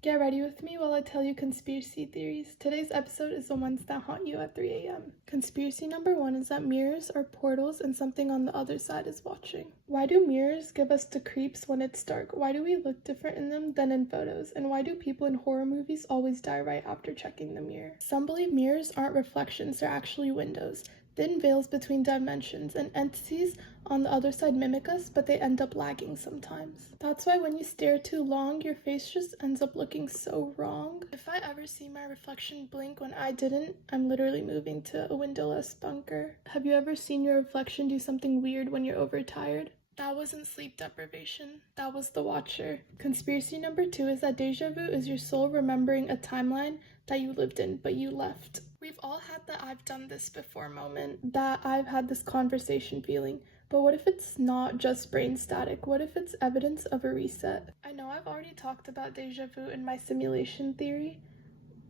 Get ready with me while I tell you conspiracy theories. Today's episode is the ones that haunt you at 3 a.m. Conspiracy number 1 is that mirrors are portals and something on the other side is watching. Why do mirrors give us the creeps when it's dark? Why do we look different in them than in photos? And why do people in horror movies always die right after checking the mirror? Some believe mirrors aren't reflections, they're actually windows. Thin veils between dimensions, and entities on the other side mimic us, but they end up lagging sometimes. That's why when you stare too long, your face just ends up looking so wrong. If I ever see my reflection blink when I didn't, I'm literally moving to a windowless bunker. Have you ever seen your reflection do something weird when you're overtired? That wasn't sleep deprivation, that was the watcher. Conspiracy number 2 is that deja vu is your soul remembering a timeline that you lived in, but you left. We've all had the I've done this before moment, that I've had this conversation feeling. But what if it's not just brain static? What if it's evidence of a reset? I know I've already talked about deja vu in my simulation theory,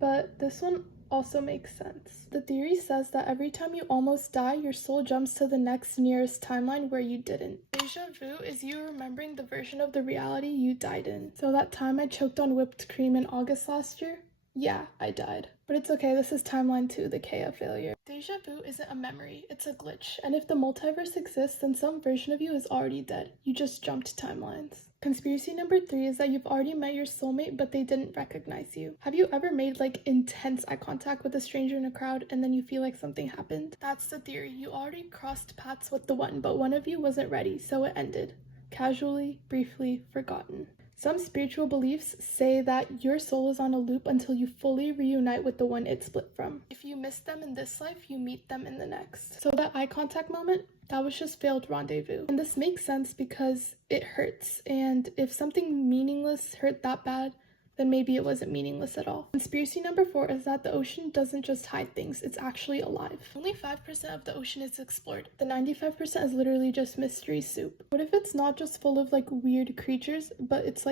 but this one also makes sense. The theory says that every time you almost die, your soul jumps to the next nearest timeline where you didn't. Deja vu is you remembering the version of the reality you died in. So that time I choked on whipped cream in August last year? Yeah, I died. But it's okay, this is timeline 2, the K of failure. Deja vu isn't a memory, it's a glitch. And if the multiverse exists, then some version of you is already dead. You just jumped timelines. Conspiracy number 3 is that you've already met your soulmate, but they didn't recognize you. Have you ever made intense eye contact with a stranger in a crowd and then you feel like something happened? That's the theory. You already crossed paths with the one, but one of you wasn't ready, so it ended. Casually, briefly, forgotten. Some spiritual beliefs say that your soul is on a loop until you fully reunite with the one it split from. If you miss them in this life, you meet them in the next. So that eye contact moment, that was just failed rendezvous. And this makes sense because it hurts. And if something meaningless hurt that bad, then maybe it wasn't meaningless at all. Conspiracy number 4 is that the ocean doesn't just hide things, it's actually alive. Only 5% of the ocean is explored. The 95% is literally just mystery soup. What if it's not just full of weird creatures, but it's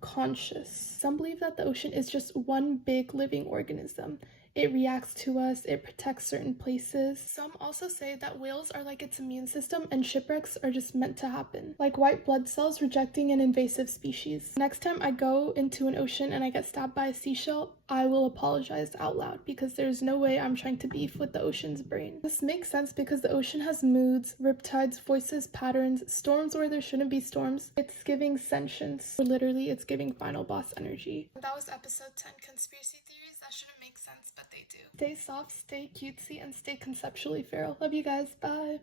conscious? Some believe that the ocean is just one big living organism. It reacts to us, it protects certain places. Some also say that whales are like its immune system and shipwrecks are just meant to happen. Like white blood cells rejecting an invasive species. Next time I go into an ocean and I get stabbed by a seashell, I will apologize out loud because there's no way I'm trying to beef with the ocean's brain. This makes sense because the ocean has moods, riptides, voices, patterns, storms where there shouldn't be storms. It's giving sentience. Literally, it's giving final boss energy. That was episode 10, conspiracy theories that shouldn't make sense, but they do. Stay soft, stay cutesy, and stay conceptually feral. Love you guys. Bye.